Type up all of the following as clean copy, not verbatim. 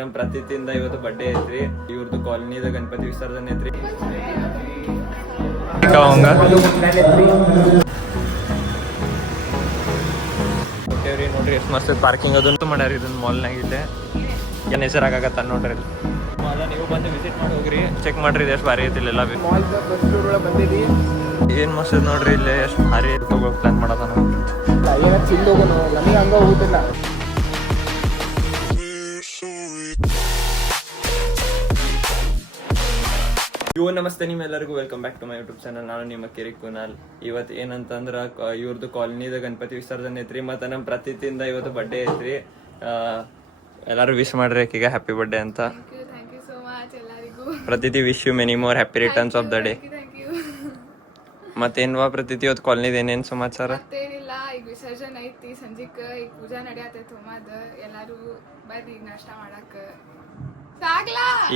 ನಮ್ಮ ಪ್ರತೀತಿಯಿಂದ ಇವತ್ತು ಬರ್ಡೇ ಐತ್ರಿ. ಇವ್ರದ್ದು ಕಾಲನಿದ ಗಣಪತಿ ವಿಸರ್ಜನೆ ಐತ್ರಿ. ನೋಡ್ರಿ ಎಷ್ಟು ಮಸ್ತ್ ಪಾರ್ಕಿಂಗ್ ಅದಂತೂ ಮಾಡ್ಯಾರ ಇದನ್ನ ಮಾಲ್ನಾಗ. ಇಲ್ಲೇ ಏನ್ ಹೆಸರಾಗತ್ತ ನೋಡ್ರಿ. ಮಾಲ್ ನೀವು ಬಂದು ವಿಸಿಟ್ ಮಾಡಿ ಹೋಗ್ರಿ, ಚೆಕ್ ಮಾಡ್ರಿ ಎಷ್ಟು ಭಾರಿ ಐತಿ ಇಲ್ಲೆಲ್ಲ. ಏನ್ ಮಸ್ತ್ ನೋಡ್ರಿ ಇಲ್ಲೇ ಎಷ್ಟು ಭಾರಿ ತಗೋ ಪ್ಲಾನ್ ಮಾಡತಾನ. ನಮಸ್ತೆ ನಿಮ್ಮೆಲ್ಲರಿಗೂ welcome back to my YouTube channel. ನಾನು ನಿಮ್ಮ ಕಿರಿಕ್ ಕುನಾಲ್. ಇವತ್ತು ಏನಂತಂದ್ರ ಇವ್ರದ್ದು ಕಾಲನಿದ ಗಣಪತಿ ವಿಸರ್ಜನೆ ಐತ್ರಿ. ಮತ್ತು ನಮ್ಮ ಪ್ರತೀತಿಯಿಂದ ಇವತ್ತು ಬರ್ಡೇ ಐತ್ರಿ. ಎಲ್ಲರೂ ವಿಶ್ ಮಾಡ್ರಿ ಈಗ ಹ್ಯಾಪಿ ಬರ್ಡೇ ಅಂತ. Pratiti wish you many more happy returns of the day. ಮತ್ತೇನ್ವಾ ಪ್ರತೀತಿ ಇವತ್ತು ಕಾಲನಿದ ಏನೇನ್ ಸಮಾಚಾರ? ಮತ್ತೇನಿಲ್ಲ, ಈಗ ವಿಸರ್ಜನೆ ಐತಿ, ಸಂಜಿಕ್ ಈಗ ಪೂಜಾ ನಡೆಯತೈತಿ ಹೋಮದ. ಎಲ್ಲಾರು ಬರ್ರಿ ಈಗ ನಾಷ್ಟಾ ಮಾಡಾಕ.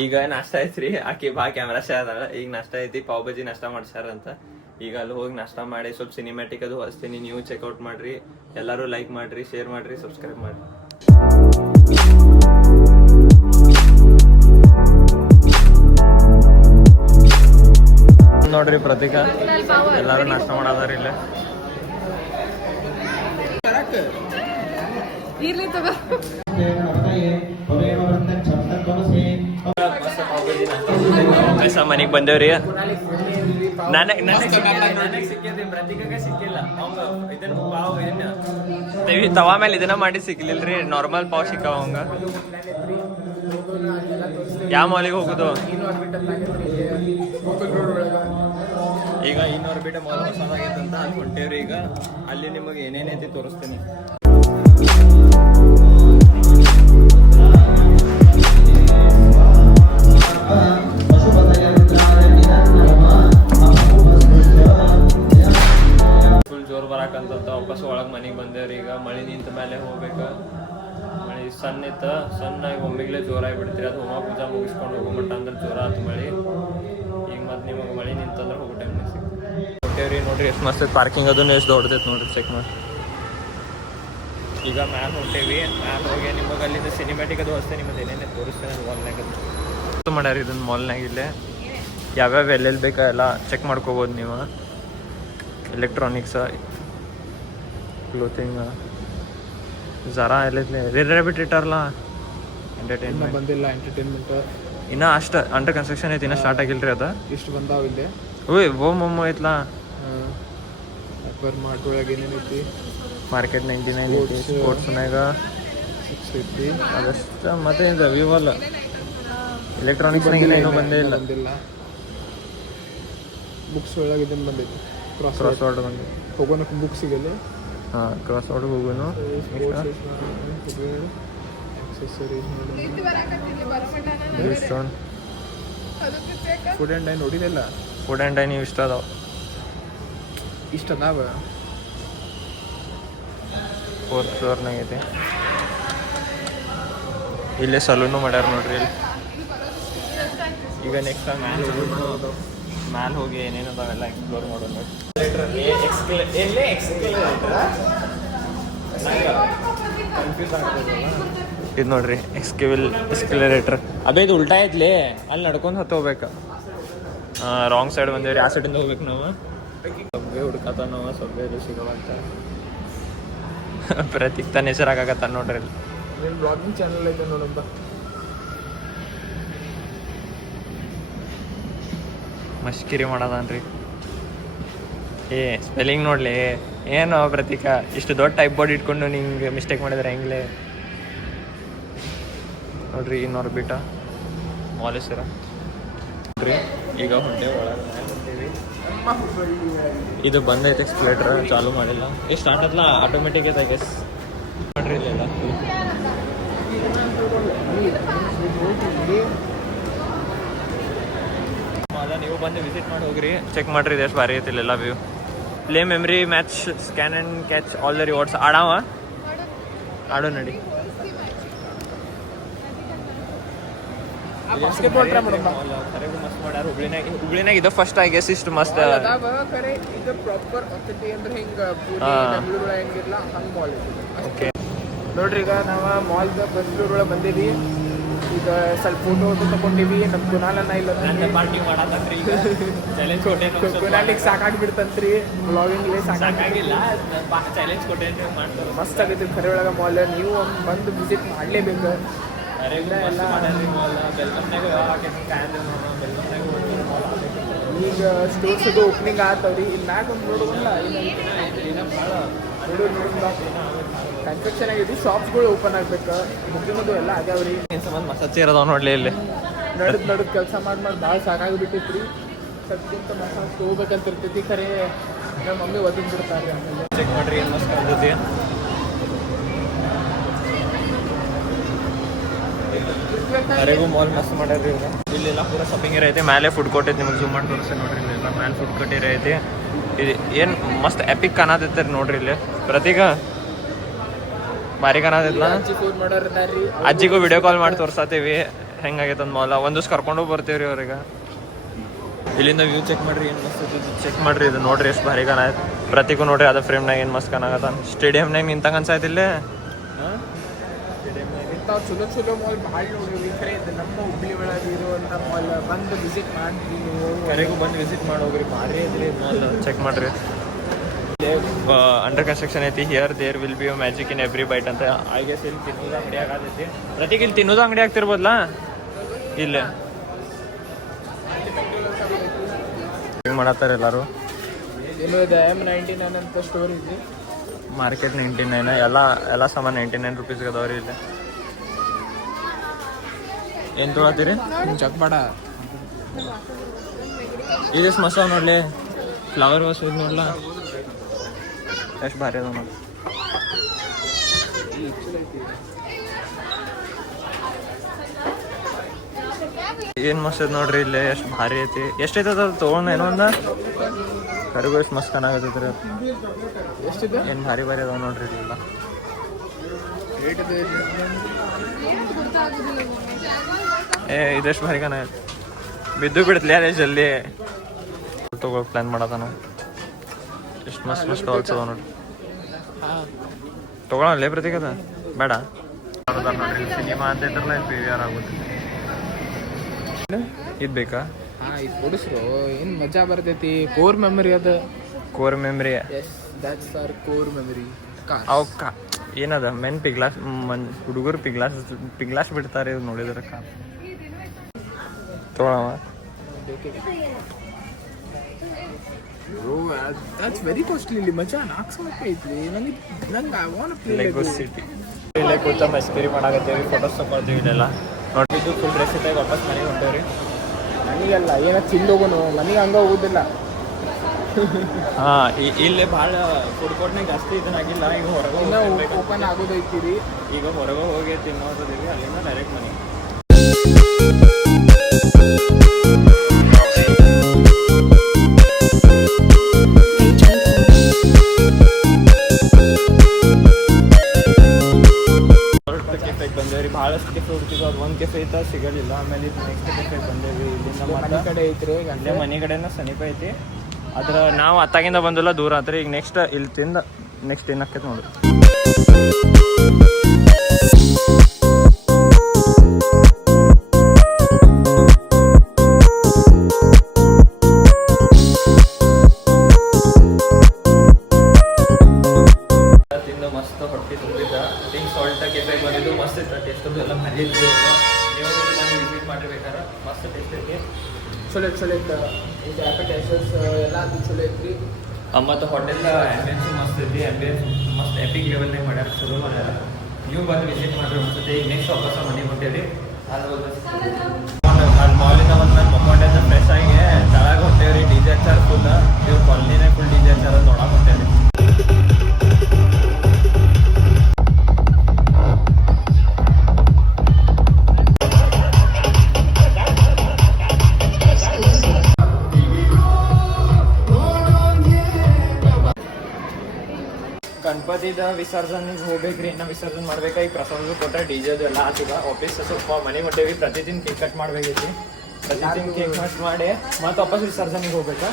ಈಗ ನಾಷ್ಟ ಐತ್ರಿ. ಆಕಿ ಬಾ ಕ್ಯಾಮ್ರಾ ಶೇ ಅದಾಳ. ಈಗ ನಾಷ್ಟ ಐತಿ, ಪಾವ್ ಬಜಿ ನಾಷ್ಟ ಮಾಡ್ಸಾರ ಅಂತ. ಈಗ ಅಲ್ಲಿ ಹೋಗಿ ನಾಷ್ಟ ಮಾಡಿ ಸ್ವಲ್ಪ ಸಿನಿಮ್ಯಾಟಿಕ್ ಅದು ಹೊಸ್ತೀನಿ. ನೀವು ಚೆಕ್ಔಟ್ ಮಾಡ್ರಿ, ಎಲ್ಲರೂ ಲೈಕ್ ಮಾಡ್ರಿ, ಶೇರ್ ಮಾಡ್ರಿ, ಸಬ್ಸ್ಕ್ರೈಬ್ ಮಾಡ್ರಿ. ನೋಡ್ರಿ ಪ್ರತೀಕ ಎಲ್ಲಾರು ನಾಷ್ಟ ಮಾಡಾದಾರ ಇಲ್ಲೇ. ಇರ್ಲಿ ತಗೋ. ಮನೆಗೆ ಬಂದೇವ್ರಿ. ನನಗೆ ಸಿಕ್ಕಿದ್ರಿ, ಪ್ರತೀಕಗೆ ಸಿಕ್ಕಿಲ್ಲ. ತವಾ ಮೇಲೆ ಇದನ್ನ ಮಾಡಿ ಸಿಕ್ಲಿಲ್ರಿ. ನಾರ್ಮಲ್ ಪಾವ್ ಸಿಕ್ಕಾವ ಅವಂಗ. ಯಾವ ಮಾಲಿಗೆ ಹೋಗುದು ಈಗ? ಇನ್ನೂರು ಬಿಟ್ಟು ಮಾಲ್ ಹೊಸದಾಗೈತಂತ ಅಲ್ಲಿ ಹೊಂಟೇವ್ರಿ. ಈಗ ಅಲ್ಲಿ ನಿಮಗೆ ಏನೇನೈತಿ ತೋರಿಸ್ತೀನಿ. ಫುಲ್ ಜೋರ್ ಬರಾಕಂತ ವಾಪಸ್ ಒಳಗೆ ಮನೆಗೆ ಬಂದೇವ್ರಿ. ಈಗ ಮಳೆ ನಿಂತ ಮೇಲೆ ಹೋಗ್ಬೇಕ. ಮಳೆ ಸಣ್ಣ ಇತ್ತ, ಸಣ್ಣಾಗಿ ಒಮ್ಮಿಗ್ಲೇ ಜೋರಾಗಿ ಬಿಡ್ತೀರಿ. ಅದು ಹೋಮ ಪೂಜಾ ಮುಗಿಸ್ಕೊಂಡು ಹೋಗೋ ಮಟ್ಟ ಅಂದ್ರೆ ಜೋರ ಆಯ್ತು ಮಳೆ. ಈಗ ಮತ್ತೆ ನಿಮಗೆ ಮಳೆ ನಿಂತಂದ್ರೆ ಹೋಗೋ ಟೈಮ್ ಸಿಗ್ತೇವ್ರಿ. ನೋಡ್ರಿ ಎಷ್ಟು ಮಸ್ತ್ ಪಾರ್ಕಿಂಗ್ ಅದನ್ನು ಎಷ್ಟು ದೊಡ್ಡದೈತೆ ನೋಡ್ರಿ, ಚೆಕ್ ಮಾಡಿ. ಈಗ ಮ್ಯಾಲೆ ಹೊಂಟೇವಿ. ಮ್ಯಾಲೆ ಹೋಗಿ ನಿಮಗೆ ಅಲ್ಲಿಂದ ಸಿನಿಮ್ಯಾಟಿಕ್ ಅದು ಹೊಸ್ತೇ ನಿಮ್ಮದು ಏನೇನೇ ತೋರಿಸ್ತೇನೆ ಮಾಲ್ನಾಗ. ಮಾಡ್ಯಾರ ಇದನ್ನ ಮಾಲ್ನಾಗ. ಇಲ್ಲೇ ಯಾವ್ಯಾವ ಎಲ್ಲೆಲ್ಲಿ ಬೇಕಾ ಎಲ್ಲ ಚೆಕ್ ಮಾಡ್ಕೋಬೋದು ನೀವು. ಎಲೆಕ್ಟ್ರಾನಿಕ್ಸ, ಕ್ಲೋತಿಂಗ್, ಜರಾ ಎಲ್ಲ ರೇಬಿಟ್ ಇಟ್ಟಾರಲ್ಲ. ಎಂಟರ್ಟೈನ್ಮೆಂಟ್ ಬಂದಿಲ್ಲ. ಎಂಟರ್ಟೈನ್ಮೆಂಟ್ ಇನ್ನ ಅಷ್ಟ ಅಂಡರ್ ಕನ್ಸ್ಟ್ರಕ್ಷನ್ ಐತಿ, ಇನ್ನ ಸ್ಟಾರ್ಟ್ ಆಗಿಲ್ರಿ ಅದ. ಇಷ್ಟು ಬಂದಾವ ಇಲ್ಲೇ. ಓಯ್ ಓಮ್ ಐತ್ಲಾ. ಹೈಪರ್ ಮಾರ್ಟ್ ಒಳಗೆ ಏನೇನೈತಿ? ಮಾರ್ಕೆಟ್ 99 ಐತಿ, ಸ್ಪೋರ್ಟ್ಸ್ನಾಗ 6 ಐತಿ. ಅದಷ್ಟ ಮತ್ತೆ ಇದು ವಿವಲ್ ಎಲೆಕ್ಟ್ರಾನಿಕ್ಸ್ನಾಗ ಏನೂ ಬಂದೇ ಇಲ್ಲ. ಬುಕ್ಸ್ ಒಳಗೆ ಇದನ್ನು ಬಂದೈತಿ. ಕ್ರಾಸ್ ವರ್ಡ್ ಬಂದಿದೆ. ಹೋಗೋಣ ಬುಕ್ ಸಿಗಲ್ಲ. ಹಾಂ, ಕ್ರಾಸ್ ವರ್ಡ್ ಹೋಗೋನು. ಫುಡ್ ಆ್ಯಂಡ್ ಡೈನ್ ನೋಡಿದಿಲ್ಲ? ಫುಡ್ ಆ್ಯಂಡ್ ಡೈನ್ ಇಷ್ಟ ಅದಾವ. ಇಷ್ಟ ಅದಾವ. 4th ಫ್ಲೋರ್ನಾಗ ಐತಿ. ಇಲ್ಲೇ ಸಲೂನು ಮಾಡ್ಯಾರ ನೋಡ್ರಿ ಇಲ್ಲಿ. ಈಗ ನೆಕ್ಸ್ಟ್ ಮ್ಯಾಲೆ ಹೋಗಿ ಏನೇನು ಅದಾವೆಲ್ಲ ಎಕ್ಸ್ಪ್ಲೋರ್ ಮಾಡೋಣ ನೋಡಿ. ಇದು ನೋಡ್ರಿ ಎಕ್ಸ್ಕಲೇಟರ್. ಅದೇ ಇದು ಉಲ್ಟಾ ಐತ್ಲಿ, ಅಲ್ಲಿ ನಡ್ಕೊಂಡು ಹತ್ತೋಗ್ಬೇಕು. Wrong side ಬಂದೇವ್ರಿ. ಆ ಸೈಡಿಂದ ಹೋಗ್ಬೇಕು ನಾವು. ಸೊಬ್ಬೆ ಹುಡ್ಕತ್ತ ನಾವು, ಸೊಬ್ಬೆ ಇದು ಸಿಗೋವಂತ. ಪ್ರತೀಕ್ ತನ್ನ ಹೆಸರಾಗತ್ತ ನೋಡ್ರಿ ಇಲ್ಲಿ. ಬ್ಲಾಗಿಂಗ್ ಚಾನಲ್ ಐತೆ ನೋಡಂತ. ಮಸ್ಕಿರಿ ಮಾಡೋದನ್ರಿ. ಸ್ಪೆಲ್ಲಿಂಗ್ ನೋಡ್ಲಿ ಏನು ಪ್ರತೀಕ, ಇಷ್ಟು ದೊಡ್ಡ ಟೈಪ್ ಬೋರ್ಡ್ ಇಟ್ಕೊಂಡು ನಿಂಗೆ ಮಿಸ್ಟೇಕ್ ಮಾಡಿದ್ರೆ ಹೆಂಗ್ಲೆ ನೋಡ್ರಿ. ಇನ್ನೊರ್ ಬಿಟ್ಟ ಮಾಲ್ ಹೆಸರ ನೋಡ್ರಿ. ಈಗ ಹೊಂಟೆ ಒಳಗೆ ಹೊಂಟೇವಿ. ಇದು ಬಂದೈತೆ ಎಕ್ಸ್ಪ್ಲೇಟರ್, ಚಾಲು ಮಾಡಿಲ್ಲ. ಈಗ ಸ್ಟಾರ್ಟ್ ಆತ್ಲ ಆಟೋಮೆಟಿಕ್ ಐತೆ ಗೆಸ್ ನೋಡ್ರಿ. ಇಲ್ಲೆಲ್ಲ ನೀವು ಬಂದು ವಿಸಿಟ್ ಮಾಡಿ ಹೋಗ್ರಿ, ಚೆಕ್ ಮಾಡ್ರಿ. ಎಷ್ಟು ಭಾರಿ ಐತಿ ಇಲ್ಲೆಲ್ಲ view. Play memory match, scan and catch all the rewards. ಆಡೋ ನಡಿ. ಬಾಸ್ಕೆಟ್ಬಾಲ್ ಟ್ರೈ ಮಾಡೋಣ. ಮಸ್ತ್ ಮಾಡ್ಯಾರ. ಹುಬ್ಳಿನಾಗ ಇದು ಫಸ್ಟ್ ಐ ಗೆಸ್ ಇಷ್ಟು ಮಸ್ತ್. ಇದು ಪ್ರಾಪರ್ ಅಥೆಂಟಿಕ್ ಅಂದ್ರೆ ಹಿಂಗೆ ಹೆಂಗಿರಲ್ಲ ಹಂಗೆ ಮಾಲ್. ಓಕೆ ನೋಡ್ರಿ, ಈಗ ನಾವು ಮಾಲ್ದ ಫಸ್ಟ್ ಫ್ಲೋರ್ ಒಳಗೆ ಬಂದೀವಿ. ಈಗ ಸ್ವಲ್ಪ ಫೋಟೋ ತಗೊಂಡಿವಿ ನಮ್ಮ ಕುನಾಲನ್ನ ಇಲ್ಲ ನನ್ನ ಪಾರ್ಟಿ ಮಾಡತ್ತಂತ್ರಿ ಈಗ ಚಾಲೆಂಜ್ ಕೊಟ್ಟೇನು ಕುನಾಲಿಗೆ ಸಾಕಾಗ್ಬಿಡ್ತಂತ್ರಿ ಬ್ಲಾಗಿಂಗ್ಲೇ ಸಾಕಾಗಿಲ್ಲ ಚಾಲೆಂಜ್ ಕೊಟ್ಟೇನು ಮಾಡ್ತಾರೆ ಮಸ್ತ್ ಆಗೈತಿ ಖರೆ ಒಳಗೆ ಮಾಲ್ ನೀವು ಒಮ್ಮೆ ಬಂದು ವಿಸಿಟ್ ಮಾಡಲೇಬೇಕು ಎಲ್ಲ ಬೆಲ್ಗಮ್ನಾಗ ಈಗ ಸ್ಟೋರ್ಸ್ ಅದು ಓಪನಿಂಗ್ ಆಗ್ತಾವ್ರಿ ಇಲ್ಲಿ ಮ್ಯಾಗ ಒಂದು ನೋಡೋಲ್ಲ ಕನ್ಸ್ಟ್ರಕ್ಷನ್ ಆಗೈತಿ ಶಾಪ್ಸ್ಗಳು ಓಪನ್ ಆಗ್ಬೇಕು ಮುಖ್ಯಮದು ಎಲ್ಲ ಆಗ್ಯಾವ್ರಿ ಸಂಬಂಧ ಮಸಾಜ್ ಇರೋದಾವ ನೋಡ್ಲಿ ಇಲ್ಲಿ ನಡದ್ ಕೆಲಸ ಮಾಡಿ ಭಾಳ ಸಾಕಾಗಿಬಿಟ್ಟೈತ್ರಿ ಸದ್ಯಂತ ಮಸಾಜ್ ತೊಗೋಬೇಕಂತ ಇರ್ತೈತಿ ಖರೆ ನಮ್ಮ ಮಮ್ಮಿ ಒದಗಿ ಬಿಡ್ತಾರೆ ಆಮೇಲೆ ಚೆಕ್ ಮಾಡ್ರಿ ಏನು ಮಸ್ತ್ ಕಾಣ್ತೈತಿ ಅರೆಗೂ ಮಾಲ್ ಮಸ್ತ್ ಮಾಡ್ಯಾರ್ರಿ ಇವ್ರು ಇಲ್ಲೆಲ್ಲ ಪೂರ ಶಾಪಿಂಗ್ ಐತಿ ಮೇಲೆ ಫುಡ್ ಕೋರ್ಟ್ ಐತಿ ನಿಮಗೆ ಜೂಮ್ ಮಾಡಿ ತೋರಿಸ್ತೀನಿ ನೋಡ್ರಿ ಇಲ್ಲೆಲ್ಲ ಮೇಲೆ ಫುಡ್ ಕೋರ್ಟ್ ಐತಿ ಇದು ಏನು ಮಸ್ತ್ ಎಪಿಕ್ ಕಾಣತೈತೆ ನೋಡ್ರಿ ಇಲ್ಲಿ ಪ್ರತೀಕ ಭಾರಿ ಕಾಣತೈತಲ್ಲ ಅಜ್ಜಿ ಫೋನ್ ಮಾಡೋರಿ ಅಜ್ಜಿಗೂ ವಿಡಿಯೋ ಕಾಲ್ ಮಾಡಿ ತೋರ್ಸಾತೀವಿ ಹೆಂಗಾಗೈತೆ ಅಂದ್ ಮಾಲ ಒಂದು ದಿವ್ಸ ಕರ್ಕೊಂಡು ಬರ್ತೀವ್ರಿ ಅವ್ರಿಗೆ ಇಲ್ಲಿಂದ ವ್ಯೂ ಚೆಕ್ ಮಾಡ್ರಿ ಏನು ಮಸ್ತ್ ಚೆಕ್ ಮಾಡ್ರಿ ಇದು ನೋಡ್ರಿ ಎಷ್ಟು ಭಾರಿ ಕಾಣತ್ ಪ್ರತೀಕು ನೋಡ್ರಿ ಅದ ಫ್ರೇಮ್ನಾಗ ಏನು ಮಸ್ತ್ ಕಾಣಕತ್ತಾನ ಸ್ಟೇಡಿಯಮ್ನಾಗ ನಿಂತಂಗ ಅನ್ಸಾಯ್ತಿಲ್ಲೇ ಇಂಥವು ಚಲೋ ಚಲೋ ಮಾಲ್ ಭಾಳ ನೋಡಿವಿ ಖರೆ ಇದು ನಮ್ಮ ಹುಬ್ಳಿ ಒಳಗೆ ಇರುವಂಥ ಮಾಲ್ ಬಂದು ವಿಸಿಟ್ ಮಾಡ್ತೀವಿ ನೀವು ಕರೆಗೂ ಬಂದು ವಿಸಿಟ್ ಮಾಡಿ ಹೋಗ್ರಿ ಭಾರಿ ಐತ್ರಿ ಮಾಲ್ ಚೆಕ್ ಮಾಡ್ರಿ ಅಂಡರ್ ಕನ್ಸ್ಟ್ರಕ್ಷನ್ ಐತಿ here there will be magic in every bite ಅಂತ ಐ ಗೆಸ್ ಇಲ್ಲಿ ತಿನ್ನೋದು ಅಂಗಡಿ ಆಗತೈತಿ ಪ್ರತೀಕ್ ಇಲ್ಲಿ ತಿನ್ನೋದು ಅಂಗಡಿ ಆಗ್ತಿರ್ಬೋದಲ್ಲ ಇಲ್ಲ ಮಾಡತ್ತಾರ ಎಲ್ಲಾರು ಏನು ಇದೆ M99 ಅಂತ ಸ್ಟೋರ್ ಇದೆ ಮಾರ್ಕೆಟ್ 99 ಎಲ್ಲ ಸಾಮಾನು 99 ರುಪೀಸ್ಗೆ ಅದಾವ್ರಿ ಇಲ್ಲಿ ಏನು ತೊಗೊಳತ್ತೀರಿ ಚೆಕ್ ಮಾಡ ಈಗ ಮಸ್ತ್ ಅವ ನೋಡ್ಲಿ ಫ್ಲವರ್ ವಾಸ್ ಇದು ನೋಡ್ಲಾ ಎಷ್ಟು ಭಾರಿ ಅದ ನೋಡಿ ಏನು ಮಸ್ತ್ ಐತೆ ನೋಡ್ರಿ ಇಲ್ಲಿ ಎಷ್ಟು ಭಾರಿ ಐತಿ ಎಷ್ಟೈತೆ ಅದು ತೊಗೊಂಡು ಏನೋ ಒಂದ ಕರಿಗೂ ಎಷ್ಟು ಮಸ್ತ್ ಚೆನ್ನಾಗತ್ತೈತ್ರಿ ಎಷ್ಟಿದೆ ಏನು ಭಾರಿ ಭಾರಿ ಅದಾವ ನೋಡ್ರಿ ಇಲ್ಲೆಲ್ಲ ರೇಟ್ ಇದೆ ಇದೆಷ್ಟು ಭಾರಿ ಕಾಣ ಬಿದ್ದು ಬಿಡ್ತಲೇ ಅದೇ ಜಲ್ದಿ ತಗೊಳಕ್ ಪ್ಲ್ಯಾನ್ ಮಾಡತಾನ ಎಷ್ಟು ಮಸ್ತ್ ಮಸ್ತ್ ಸ್ಟಾಲ್ಸ್ ಅದಾವ ನೋಡ್ರಿ ತೊಗೊಳಲ್ಲೇ ಪ್ರತೀಕ್ ಅದ ಬೇಡ ನೋಡ್ರಿ ಸಿನಿಮಾ ಅಂತ ಇದ್ರಲ್ಲ ಪಿ ವಿ ಆರ್ ಆಗುತ್ತೆ ಇದು ಬೇಕಾ ಹಾಂ ಇದು ಕೊಡಿಸ್ರು ಏನು ಮಜಾ ಬರ್ತೈತಿ ಕೋರ್ ಮೆಮರಿ ಅದ core memory yes that's for core memory ಅವಕ್ಕ ಏನದ ಮೆನ್ ಪಿಗ್ಲಾಸ್ ಹುಡುಗರು ಪಿಗ್ಲಾಸ್ ಬಿಡ್ತಾರೆ ಇವ್ರು ನೋಡಿದ್ರೆ ತೊಗೊಳವ ದಟ್ಸ್ ವೆರಿ ಕಾಸ್ಟ್ಲಿ ಇಲ್ಲಿ ಮಜಾ 400 ರೂಪಾಯಿ ಐತ್ರಿ ನಂಗೆ I want play Lego city ಇಲ್ಲೇ ಕೂತ ಮಸ್ಕರಿ ಮಾಡಾಕತ್ತೀವಿ ಫೋಟೋಸ್ ತಗೊಳ್ತೀವಿ ಇಲ್ಲೆಲ್ಲ ನೋಡಿದ್ದು ಫುಲ್ ರೆಸಿಪಿ ವಾಪಸ್ ಮನೆಗೆ ಹೊಂಟೇವ್ರಿ ನನಗಲ್ಲ ಏನೋ ತಿಂದು ಹೋಗೋನು ಮನೆಗೆ ಹಂಗೆ ಹೋಗೋದಿಲ್ಲ ಹಾಂ ಇಲ್ಲಿ ಭಾಳ ಫುಡ್ ಕೋರ್ಟ್ನಾಗ ಜಾಸ್ತಿ ಇದನ್ನಾಗಿಲ್ಲ ಈಗ ಹೊರಗೆ ಇನ್ನೂ ಓಪನ್ ಆಗೋದೈತಿರಿ ಈಗ ಹೊರಗೆ ಹೋಗಿ ತಿನ್ನೋದಿದ್ದೀವಿ ಅಲ್ಲಿಂದ ಡೈರೆಕ್ಟ್ ಮನೆಗೆ ಕೆಫೆಗೆ ಬಂದೇವ್ರಿ ಭಾಳಷ್ಟು ಕೆಫೆ ಹುಡ್ತಿದ್ವು ಅದು ಒಂದು ಕೆಫೆ ಐತ ಸಿಗಲಿಲ್ಲ ಆಮೇಲೆ ಇದು ನೆಕ್ಸ್ಟ್ ಕೆಫೆಗೆ ಬಂದೇವಿ ಇಲ್ಲಿಂದ ಮನೆ ಕಡೆ ಐತ್ರಿ ಅಲ್ಲೇ ಮನೆ ಕಡೆನ ಸಮೀಪ ಐತಿ ಅದ್ರ ನಾವು ಅತ್ತಾಗಿಂದ ಬಂದಿಲ್ಲ ದೂರ ಆತ್ರಿ ಈಗ ನೆಕ್ಸ್ಟ್ ಇಲ್ಲಿ ತಿಂದ ನೆಕ್ಸ್ಟ್ ಏನಕ್ಕೈತೆ ನೋಡ್ರಿ ತಿಂದು ಮಸ್ತ್ ಹೊಟ್ಟೆ ತುಂಬಿದ್ದ ಪಿಂಕ್ ಸಾಲ್ಟ್ ಕೆಫೆಗೆ ಬಂದಿದ್ದು ಮಸ್ತ್ ಇತ್ತು ಟೇಸ್ಟ್ ಎಲ್ಲ ಭಾರಿ ಇತ್ತು ನೀವು ಮನೆ ವಿಸಿಟ್ ಮಾಡಿರ್ಬೇಕಾದ್ರೆ ಮಸ್ತ್ ಟೇಸ್ಟ್ ಐತಿ ಚಲೋ ಚಲೋ ಇತ್ತು ಇದು ಆ್ಯಪಟೈಸರ್ಸ್ ಎಲ್ಲ ಅದು ಚಲೋ ಐತ್ರಿ ಮತ್ತು ಹೋಟೆಲ್ ಆ್ಯಂಬಿಯನ್ಸ್ ಮಸ್ತ್ ಐತಿ ಆ್ಯಂಬಿಯನ್ಸ್ ಮಸ್ತ್ ಎಪಿಕ್ ಲೆವೆಲ್ನಾಗ ಮಾಡ್ಯಾರ ಚಲೋ ಮಾಡ್ಯಾರ ನೀವು ಬಂದು ವಿಸಿಟ್ ಮಾಡ್ರಿ ಅನ್ಸುತ್ತೆ ಈಗ ನೆಕ್ಸ್ಟ್ ವಾಪಸ್ ಮನೆಗೆ ಹೊಂಟೇರಿ ಅಲ್ಲಿ ಮಾಲಿಂದ ಒಂದು ನಾನು ಮಕ್ಕೊಂಡೆ ಫ್ರೆಶ್ ಆಗಿ ತಳಗ ಹೊಂಟೇವ್ರಿ ಡಿ ಜೆ ಹಚ್ಚಾರ ಫುಲ್ ಇವ್ರು ಕಾಲನಿನೇ ಫುಲ್ ಡಿ ಜೆ ಹಚ್ಚಾರ ನೋಡಕ್ಕೆ ಹೊಂಟೇರಿ ಗಣಪತಿದ ವಿಸರ್ಜನೆಗೆ ಹೋಗ್ಬೇಕ್ರಿ ಇನ್ನ ವಿಸರ್ಜನೆ ಮಾಡ್ಬೇಕಾಗಿ ಪ್ರಸಾದ ಕೊಟ್ಟ ಡಿ ಜೆದು ಎಲ್ಲ ಆತದ ಆಫೀಸ್ ಸ್ವಲ್ಪ ಮನೆಗೆ ಹೊಂಟೇವಿ ಪ್ರತಿದಿನ ಕೇಕ್ ಕಟ್ ಮಾಡ್ಬೇಕೈತಿ ಪ್ರತಿದಿನ ಕೇಕ್ ಕಟ್ ಮಾಡಿ ಮತ್ತೆ ವಾಪಸ್ ವಿಸರ್ಜನೆಗೆ ಹೋಗ್ಬೇಕಾ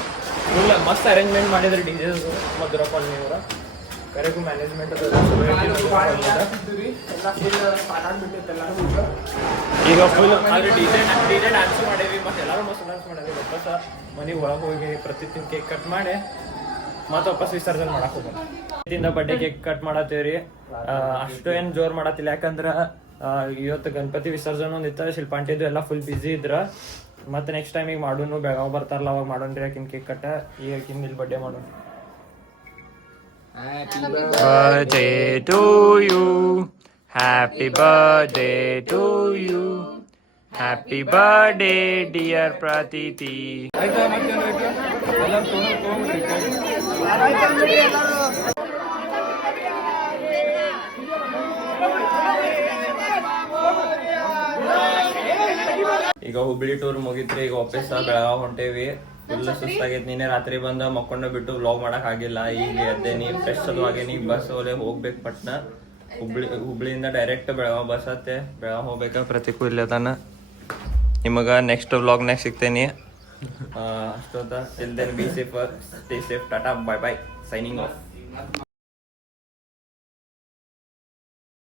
ಫುಲ್ ಮಸ್ತ್ ಅರೇಂಜ್ಮೆಂಟ್ ಮಾಡಿದ್ರಿ ಡಿ ಜೆದು ಮಧುರ ಕಾಲನಿ ಅವರ ಕರೆಗೂ ಮ್ಯಾನೇಜ್ಮೆಂಟ್ ಎಲ್ಲ ಫುಲ್ ಸಾಕಾಗ್ಬಿಟ್ಟಿತ್ತು ಎಲ್ಲರೂ ಈಗ ಫುಲ್ ಡಿಜೆ ಡ್ಯಾನ್ಸ್ ಮಾಡೇವಿ ಮತ್ತೆ ಎಲ್ಲರೂ ಮಸ್ತ್ ಡ್ಯಾನ್ಸ್ ಮಾಡೇವಿ ವಾಪಸ್ ಮನೆಗೆ ಒಳಗೆ ಹೋಗಿ ಪ್ರತಿ ಕೇಕ್ ಕಟ್ ಮಾಡಿ ಮತ್ತೆ ವಾಪಸ್ ವಿಸರ್ಜನೆ ಮಾಡಕ್ ಹೋಗೋಣ ಇದರಿಂದ ಬಡ್ಡೆ ಕೇಕ್ ಕಟ್ ಮಾಡತ್ತೀವ್ರಿ ಅಷ್ಟು ಏನ್ ಜೋರ್ ಮಾಡತ್ತಿಲ್ಲ ಯಾಕಂದ್ರ ಇವತ್ತು ಗಣಪತಿ ವಿಸರ್ಜನೆ ಒಂದಿತ್ತ ಶಿಲ್ಪಾಂಟಿದು ಎಲ್ಲ ಫುಲ್ ಬಿಸಿ ಇದ್ರ ಮತ್ತೆ ನೆಕ್ಸ್ಟ್ ಟೈಮ್ ಈಗ ಮಾಡೋನು ಬೆಳಗಾವ್ ಬರ್ತಾರಲ್ಲ ಅವಾಗ ಮಾಡೋಣ್ರಿ ಆಕಿನ್ ಕೇಕ್ ಕಟ್ಟ ಈಗ ಆಕಿನ್ ಇಲ್ಲಿ ಬಡ್ಡೆ ಮಾಡೋಣ Birthday to you. Happy birthday to you. Happy birthday, dear Pratiti. ಆಯ್ತಾ ಮತ್ತೇನು ಎಲ್ಲರೂ ಈಗ ಹುಬ್ಳಿ ಟೂರ್ ಮುಗಿತ್ರಿ ಈಗ ವಾಪಸ್ ಬೆಳಗಾವ್ ಹೊಂಟೇವಿ ಫುಲ್ ಸುಸ್ತಾಗೈತಿ ನೀನೆ ರಾತ್ರಿ ಬಂದ ಮಕ್ಕೊಂಡ ಬಿಟ್ಟು ವ್ಲಾಗ್ ಮಾಡಕ್ ಆಗಿಲ್ಲ ಈಗ ಎದ್ದೇನಿ ಫ್ರೆಶ್ ಅದು ಆಗೇನಿ ಬಸ್ ಒಲೆ ಹೋಗ್ಬೇಕು ಪಟ್ನ ಹುಬ್ಳಿಯಿಂದ ಡೈರೆಕ್ಟ್ ಬೆಳಗಾವ್ ಬಸ್ ಹತ್ತೆ ಬೆಳಗಾವ್ ಹೋಗ್ಬೇಕ ಪ್ರತಿಕೂ ಇಲ್ಲದಾನ ನಿಮಗ ನೆಕ್ಸ್ಟ್ ವ್ಲಾಗ್ನಾಗ ಸಿಗ್ತೇನಿ ಅಷ್ಟೊತ್ತ ಇಲ್ದೇನೆ be safe stay safe tata bye bye signing of